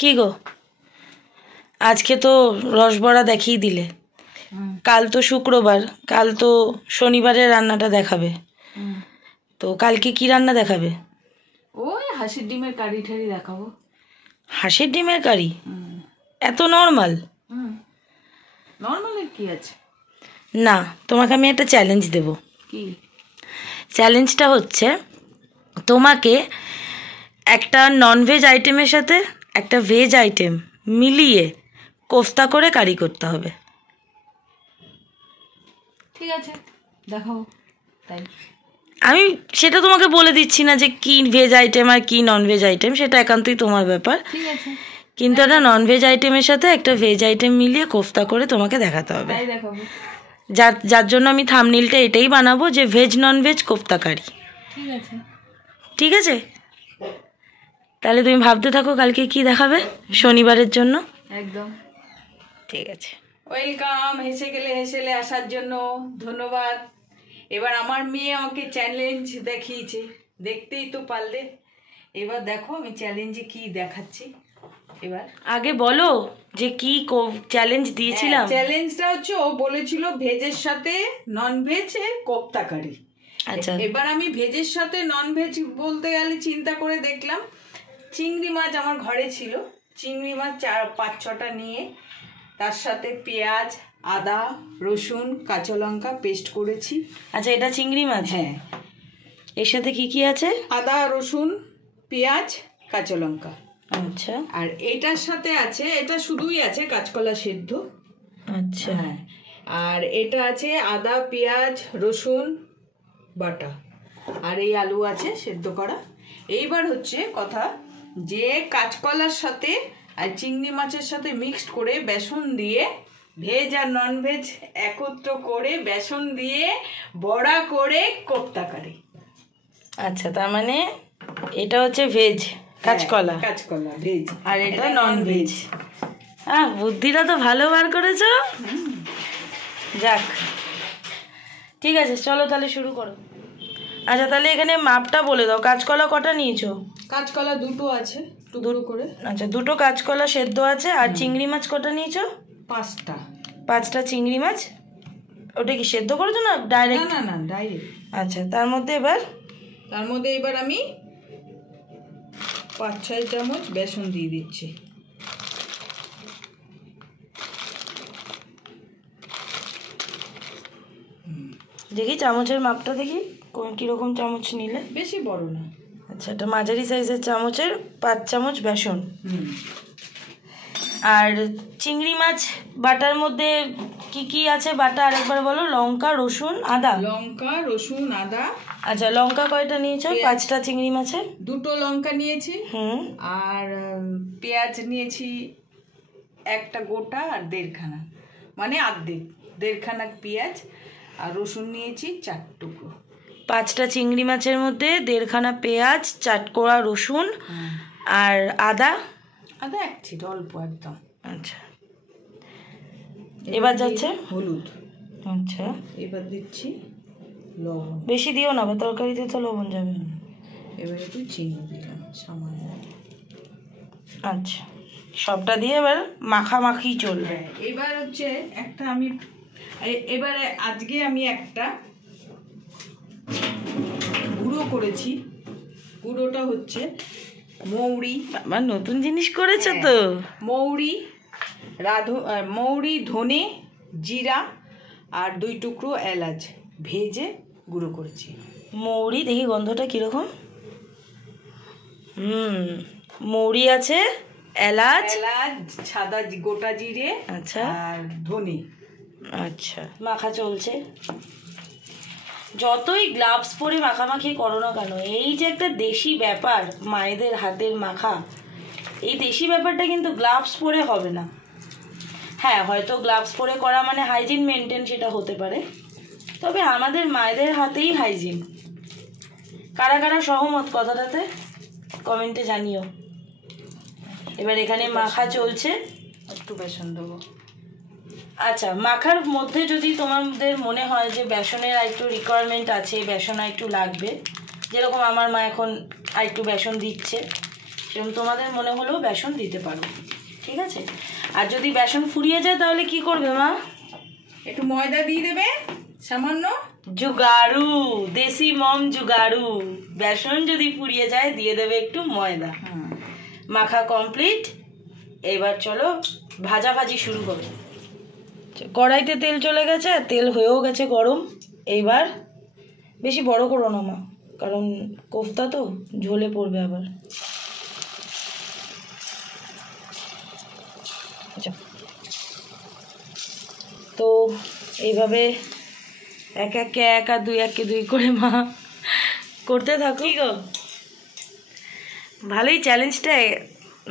কি গো, আজকে তো রসবড়া দেখিয়ে দিলে, কাল তো শুক্রবার, কাল তো শনিবারের রান্নাটা দেখাবে, তো কালকে কি রান্না দেখাবে? ওই হাঁসের ডিমের কারি ঠারি দেখাবো। হাঁসের ডিমের কারি? এত নর্মাল? নর্মালের কি আছে? না, তোমাকে আমি একটা চ্যালেঞ্জ দেব। কি চ্যালেঞ্জটা হচ্ছে, তোমাকে একটা ননভেজ আইটেমের সাথে একটা ভেজ আইটেম মিলিয়ে কোফতা করে কারি করতে হবে। ঠিক আছে, দেখাবো। তাই আমি সেটা তোমাকে বলে দিচ্ছি না যে কি ভেজ আইটেম আর কি ননভেজ আইটেম, সেটা একান্তই তোমার ব্যাপার। ঠিক আছে, কিন্তু একটা ননভেজ আইটেমের সাথে একটা ভেজ আইটেম মিলিয়ে কোফতা করে তোমাকে দেখাতে হবে। তাই দেখাবো। যার জন্য আমি থাম্বনেইলটা এটাই বানাবো যে ভেজ ননভেজ কোফতা কারি। ঠিক আছে, ঠিক আছে, তাহলে তুমি ভাবতে থাকো কালকে কি দেখাবে শনিবারের জন্য। একদম ঠিক আছে। ওয়েলকাম। হেসে গেলে হেসেলে আসার জন্য ধন্যবাদ। এবার আমার মেয়ে আমাকে চ্যালেঞ্জ দেখিয়েছে, দেখতেই তো পারলে। এবার দেখো আমি চ্যালেঞ্জে কি দেখাচ্ছি। এবার আগে বলো যে কি চ্যালেঞ্জ দিয়েছিলাম। চ্যালেঞ্জটা হচ্ছে, ও বলেছিল ভেজের সাথে নন ভেজ কোপ্তা কারি। আচ্ছা, এবার আমি ভেজের সাথে নন ভেজ বলতে গেলে চিন্তা করে দেখলাম, চিংড়ি মাছ আমার ঘরে ছিল, চিংড়ি মাছ 4-5-6টা নিয়ে তার সাথে পেঁয়াজ, আদা, রসুন, কাঁচা লঙ্কা পেস্ট করেছি। আচ্ছা, এটা চিংড়ি মাছ? হ্যাঁ। এর সাথে কি কি আছে? আদা, রসুন, পেঁয়াজ, কাঁচা লঙ্কা। আচ্ছা, আর এটার সাথে আছে, এটা শুধুই আছে কাঁচকলা সেদ্ধ। আচ্ছা, হ্যাঁ। আর এটা আছে আদা, পেঁয়াজ, রসুন বাটা, আর এই আলু আছে সেদ্ধ করা। এইবার হচ্ছে কথা, যে কাঁচকলার সাথে আর চিংড়ি মাছের সাথে মিক্সড করে বেসন দিয়ে, ভেজ আর নন ভেজ একত্র করে বেসন দিয়ে বড়া করে কোপ্তা কারি। আচ্ছা, তার মানে এটা হচ্ছে ভেজ কাঁচকলা, কাঁচকলা ভেজ, আর এটা নন ভেজ। হ্যাঁ, বুদ্ধিটা তো ভালো বার করেছো। যাক, ঠিক আছে, চলো তাহলে শুরু করো। আচ্ছা, তাহলে এখানে মাপটা বলে দাও। কাঁচকলা কটা নিয়েছো? কাঁচকলা 2টো আছে, টুকরো করে। আচ্ছা, 2টো কাঁচকলা সেদ্ধ আছে। আর চিংড়ি মাছ কটা নিয়েছো? 5টা। 5টা চিংড়ি মাছ। ওটা কি সেদ্ধ করেছো না ডাইরেক্ট? না না, ডাইরেক্ট। আচ্ছা, তার মধ্যে এবার আমি 5-6 চামচ বেসন দিয়ে দিচ্ছি। দেখি চামচের মাপটা দেখি কিরকম চামচ নিলে। বেশি বড় না। আচ্ছা, এটা মাঝারি সাইজের চামচের 5 চামচ বেসন। আর চিংড়ি মাছ বাটার মধ্যে কি কি আছে বাটা আরেকবার বলো। লঙ্কা, রসুন, আদা। লঙ্কা, রসুন, আদা। আচ্ছা, লঙ্কা কয়টা নিয়েছো? 5টা চিংড়ি মাছে 2টো লঙ্কা নিয়েছি। আর পেঁয়াজ নিয়েছি একটা গোটা আর 1.5খানা, মানে দেড়খানা পেঁয়াজ। আর রসুন নিয়েছি 4 টুকরো। 5টা চিংড়ি মাছের মধ্যে 1.5খানা পেঁয়াজ, 4 কোয়া রসুন, আর আদা 1 ছিট, অল্প একদম। আচ্ছা, এবার যাচ্ছে হলুদ। আচ্ছা, এবার দিচ্ছি লবণ। বেশি দিও না, তরকারিতে তো লবণ যাবে। এবার একটু চিনি দিলাম সামান্য। আচ্ছা, সবটা দিয়ে এবার মাখামাখি চলবে। এবার হচ্ছে আজকে আমি একটা গুঁড়ো করেছি। গুঁড়োটা হচ্ছে মৌরি। আমার নতুন জিনিস করেছো তো। মৌরি, ধনে, জিরা আর 2 টুকরো এলাচ ভেজে গুঁড়ো করেছি। মৌরি, দেখি গন্ধটা কিরকম। মৌরি আছে, এলাচ, সাদা গোটা জিরে, আচ্ছা, আর ধনে। আচ্ছা, মাখা চলছে। যতই গ্লাভস পরে মাখামাখি করো না কেন, এই যে একটা দেশি ব্যাপার মায়েদের হাতের মাখা, এই দেশি ব্যাপারটা কিন্তু গ্লাভস পরে হবে না। হ্যাঁ, হয়তো গ্লাভস পরে করা মানে হাইজিন মেনটেন, সেটা হতে পারে, তবে আমাদের মায়েদের হাতেই হাইজিন। কারা কারা সহমত কথাটাতে কমেন্টে জানিও। এবার এখানে মাখা চলছে, একটু বেসন দেবো। আচ্ছা, মাখার মধ্যে যদি তোমাদের মনে হয় যে বেসনের আরেকটু রিকোয়ারমেন্ট আছে, বেসন আরেকটু লাগবে, যেরকম আমার মা এখন আরেকটু বেসন দিচ্ছে, সেরকম তোমাদের মনে হলেও বেসন দিতে পারো, ঠিক আছে। আর যদি বেসন ফুরিয়ে যায় তাহলে কি করবে মা? একটু ময়দা দিয়ে দেবে সামান্য। জুগাড়ু, দেশি মম জুগাড়ু। বেসন যদি ফুরিয়ে যায় দিয়ে দেবে একটু ময়দা। মাখা কমপ্লিট। এবার চলো ভাজাভাজি শুরু করো। কড়াইতে তেল চলে গেছে, তেল হয়েও গেছে গরম। এইবার বেশি বড় করো না মা, কারণ কোফতা তো ঝোলে পড়বে আবার। আচ্ছা, তো এইভাবে এক একে এক আর দুই একে দুই করে মা করতে থাকো। কি গো, ভালোই চ্যালেঞ্জটা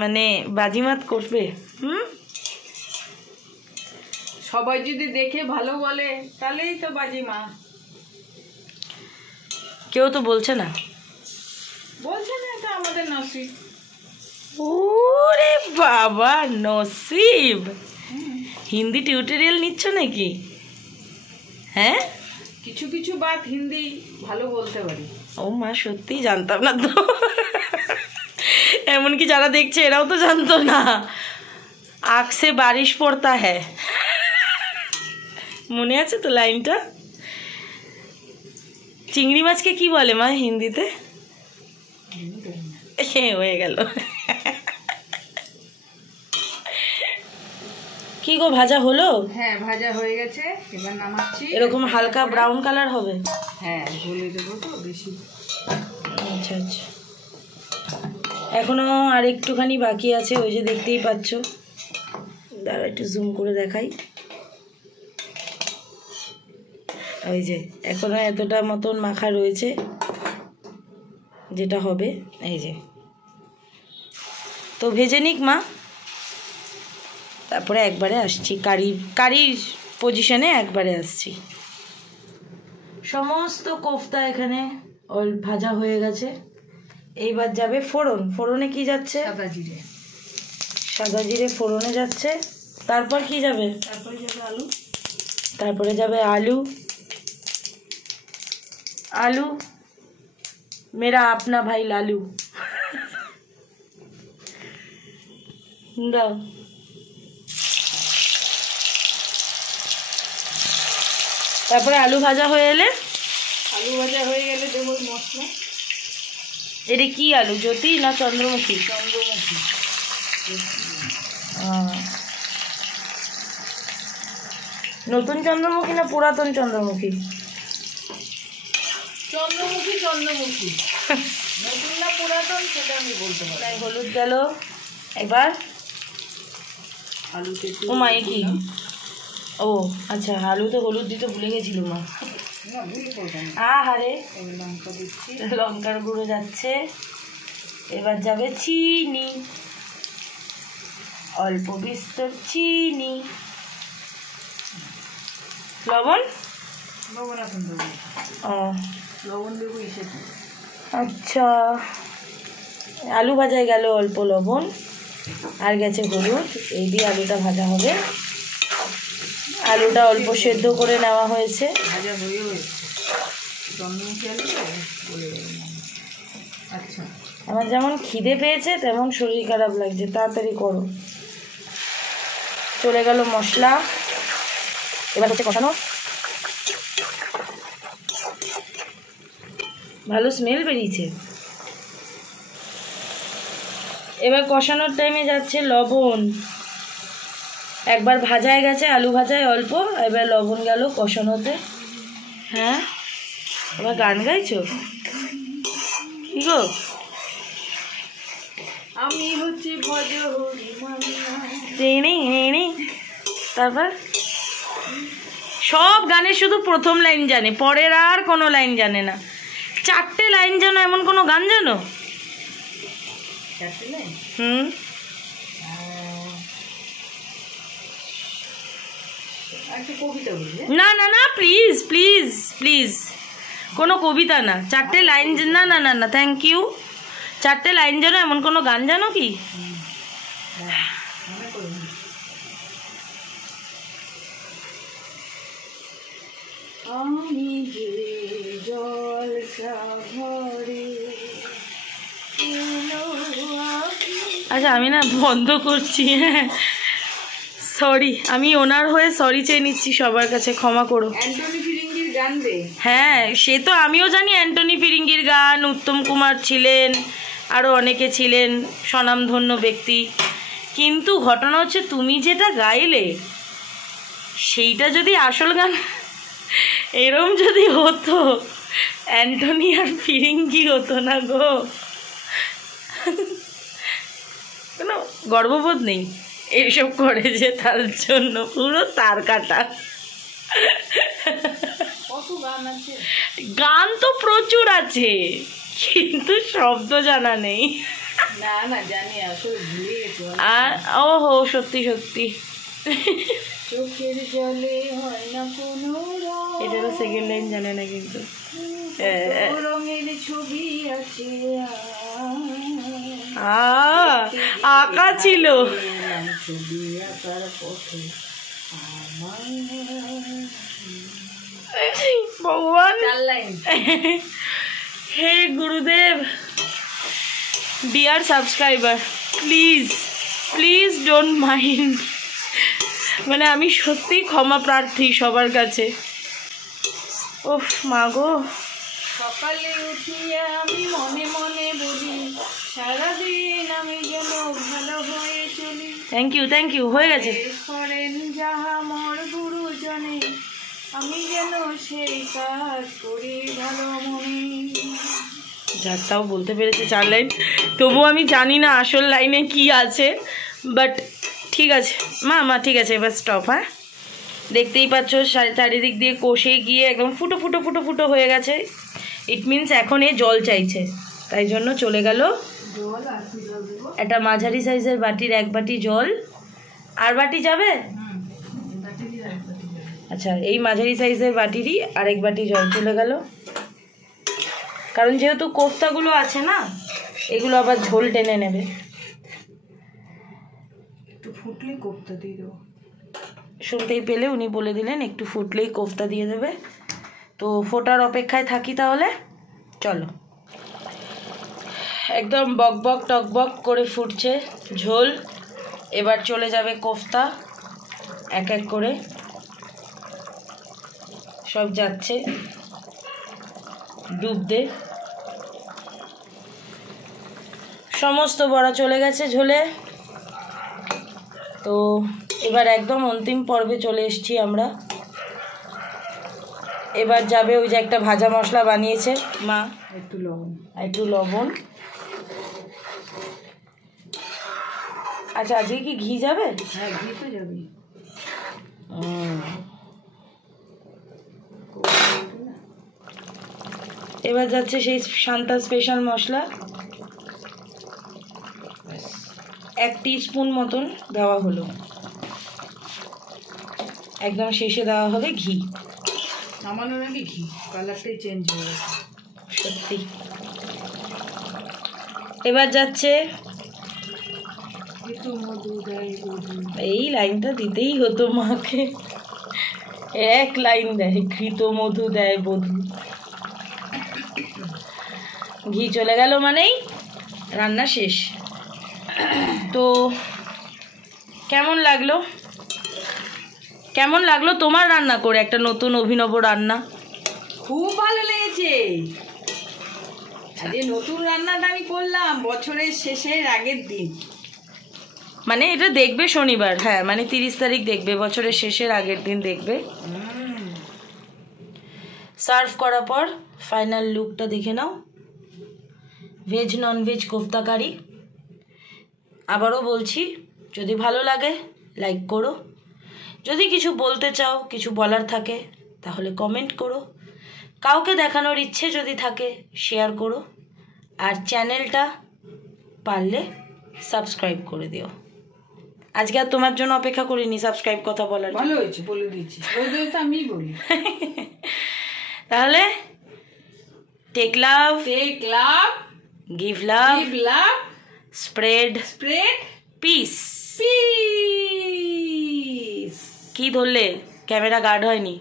মানে বাজিমাত করবে। সবাই যদি দেখে ভালো বলে তাহলেই তো বাজি মা। কেউ তো বলছে না। বলছে না, এটা আমাদের নসিব। ওরে বাবা, নসিব। হিন্দি টিউটোরিয়াল নিচ্ছ নাকি? হ্যাঁ, কিছু কিছু বাত হিন্দি ভালো বলতে পারি। ও মা, সত্যি জানতাম না তো। এমনকি যারা দেখছে এরাও তো জানতো না। আঁখ সে বারিশ পড়তা হ্যায়, মনে আছে তো লাইনটা? চিংড়ি মাছকে কি বলে মা হিন্দিতে? হয়ে গেল। কি গো, ভাজা হলো? হ্যাঁ, ভাজা হয়ে গেছে, এবার নামাচ্ছি। এরকম হালকা ব্রাউন কালার হবে? হ্যাঁ, ঝোলে দেবো তো বেশি। আচ্ছা আচ্ছা, এখনো আর একটুখানি বাকি আছে, ওই যে দেখতেই পাচ্ছ। দাঁড়া একটু জুম করে দেখাই। ওই যে এখনো এতটা মতন মাখা রয়েছে, যেটা হবে। এই যে, তো ভেজে নিক মা, তারপরে একবারে আসছি কারির পজিশনে একবারে আসছি। সমস্ত কোফতা এখানে ভাজা হয়ে গেছে। এইবার যাবে ফোড়ন। ফোড়নে কি যাচ্ছে? সাদা জিরে। সাদা জিরে ফোড়নে যাচ্ছে। তারপর কি যাবে? তারপরে যাবে আলু। তারপরে যাবে আলু। আলু মেরা আপনা ভাই লালু। দাও। তারপরে আলু ভাজা হয়ে এলে, আলু ভাজা হয়ে গেলে দেবো মশলা। এটা কি আলু, জ্যোতি না চন্দ্রমুখী? চন্দ্রমুখী। নতুন চন্দ্রমুখী না পুরাতন চন্দ্রমুখী? চন্দ্রমুখী চন্দ্রমুখী। নতুন না পুরাতন সেটা আমি বলতে পারি। হলুদ গেল। এবার আলুতে ও মা, কি? ও আচ্ছা, আলুতে হলুদ দিতে ভুলে গেছিল মা। না, ভুল করবেন। আরে লঙ্কা দিচ্ছি। লঙ্কার গুঁড়ো যাচ্ছে। এবার যাবে চিনি, অল্প বিস্তর চিনি। লবণ? লবণ এখন দেবো। ও লবণ দেবো এসে। আচ্ছা, আলু ভাজায় গেল অল্প লবণ, আর গেছে হলুদ। এই দিয়ে আলুটা ভাজা হবে। আলুটা অল্প সেদ্ধ করে নেওয়া হয়েছে। ভাজা হয়ে হয়েছে। চন্দ্রমুখী আলু তো বলে গেল। আচ্ছা, আমার যেমন খিদে পেয়েছে তেমন শরীর খারাপ লাগছে, তাড়াতাড়ি করো। চলে গেল মশলা। এবার হচ্ছে কষানো। ভালো স্মেল বেরিয়েছে। এবার কষানোর টাইমে যাচ্ছে লবণ। একবার ভাজায় গেছে, আলু ভাজায় অল্প, এবার লবণ গেল কষানোতে। হ্যাঁ, আবার গান গাইছো কি গো? আমি হচ্ছি ভজ তারপর সব গানে শুধু প্রথম লাইন জানে, পরের আর কোনো লাইন জানে না। 4টে লাইন জানো, এমন কোনো গান জানো? হুম, কবিতা বলবে। না না না, প্লিজ প্লিজ প্লিজ, কোনো কবিতা না, 4টে লাইন। না না না না, থ্যাংক ইউ। 4টে লাইন জানো, এমন কোনো গান জানো কি? আমি যে জলসা ভরে আচ্ছা আমি না বন্ধ করছি, হ্যাঁ সরি, আমি ওনার হয়ে সরি চেয়ে নিচ্ছি সবার কাছে, ক্ষমা করো। অ্যান্টনি ফিরিঙ্গির গান দে। হ্যাঁ সে তো আমিও জানি, অ্যান্টনি ফিরিঙ্গির গান, উত্তম কুমার ছিলেন, আরও অনেকে ছিলেন স্বনামধন্য ব্যক্তি, কিন্তু ঘটনা হচ্ছে তুমি যেটা গাইলে সেইটা যদি আসল গান এরম যদি হতো, অ্যান্টনি আর ফিরিঙ্গি হতো না গো। কোনো গর্ববোধ নেই এইসব করে যে, তার জন্য পুরো তার কাটা। গান তো প্রচুর আছে কিন্তু শব্দ জানা নেই। না না জানি, আসলে ভুলে গেছি। আর ওহো সত্যি সত্যি চোখের জলে হয় না কোনো এটারও সেকেন্ড লাইন জানে না কিন্তু। রঙের ছবি আছে আঁকা ছিল ছবি আঁকার পথে ভগবান। 4 লাইন। হে গুরুদেব, dear subscriber, please please don't mind, মানে আমি সত্যি ক্ষমা প্রার্থী সবার কাছে। ওফ মা গো, সকালে উঠিয়া আমি মনে মনে বলি, সারাদিন আমি যেন ভালো হয়ে চলি। থ্যাংক ইউ হয়ে গেছে। করেন যাহা মোর গুরুজনে, আমি যেন সেই কাজ করি ভালো মনে। যারটাও বলতে পেরেছে 4 লাইন, তবু আমি জানি না আসল লাইনে কি আছে, বাট ঠিক আছে মা ঠিক আছে, এবার স্টপ। হ্যাঁ দেখতেই পাচ্ছ চারিদিক দিয়ে কষে গিয়ে একদম ফুটো ফুটো ফুটো ফুটো হয়ে গেছে, ইট মিনস এখন এ জল চাইছে, তাই জন্য চলে গেল একটা মাঝারি সাইজের বাটির 1 বাটি জল। আর বাটি যাবে? আচ্ছা এই মাঝারি সাইজের বাটিরই আরেক বাটি জল চলে গেল, কারণ যেহেতু কোফতাগুলো আছে না, এগুলো আবার ঝোল টেনে নেবে। একটু ফুটলেই কোফতা দিয়ে দেবো। শুনতেই পেলে উনি বলে দিলেন একটু ফুটলেই কোফতা দিয়ে দেবে, তো ফোটার অপেক্ষায় থাকি তাহলে। চলো, একদম বক বক টক বক করে ফুটছে ঝোল, এবার চলে যাবে কোফতা, এক এক করে সব যাচ্ছে ডুব দে। সমস্ত বড়া চলে গেছে ঝোলে, তো এবার একদম অন্তিম পর্বে চলে এসেছি আমরা। এবার যাবে ওই যে একটা ভাজা মশলা বানিয়েছে মা, একটু লবণ। আচ্ছা আজকে কি ঘি যাবে? হ্যাঁ ঘি তো যাবে। এবার যাচ্ছে সেই শান্তা স্পেশাল মশলা, 1 টিস্পুন মতন দেওয়া হলো, একদম শেষে দেওয়া হবে ঘি। নামানোর আগে ঘি, কালারটাই চেঞ্জ হয়ে গেছে সত্যি। এবার যাচ্ছে, এই লাইনটা দিতেই হতো মাকে, 1 লাইন দেয়, ঘৃত মধু দেয় বধূ। ঘি চলে গেল মানেই রান্না শেষ। তো কেমন লাগলো তোমার রান্না করে, একটা নতুন অভিনব রান্না? খুব ভালো লেগেছে। আজকে নতুন রান্নাটা আমি করলাম বছরের শেষের আগের দিন, মানে এটা দেখবে শনিবার, হ্যাঁ মানে 30 তারিখ দেখবে, বছরের শেষের আগের দিন দেখবে। সার্ভ করার পর ফাইনাল লুকটা দেখে নাও। ভেজ ননভেজ কোফতা কারি। আবারও বলছি, যদি ভালো লাগে লাইক করো, যদি কিছু বলতে চাও, কিছু বলার থাকে তাহলে কমেন্ট করো, কাউকে দেখানোর ইচ্ছে যদি থাকে শেয়ার করো, আর চ্যানেলটা পারলে সাবস্ক্রাইব করে দিও। আজকে আর তোমার জন্য অপেক্ষা করিনি সাবস্ক্রাইব কথা বলার। ভালো হয়েছে, বলে দিচ্ছি, রোজ রোজ তো আমিই বলি। তাহলে টেক লাভ, গিভ লাভ, স্প্রেড পিস। কি ধরলে? ক্যামেরা গার্ড হয়নি।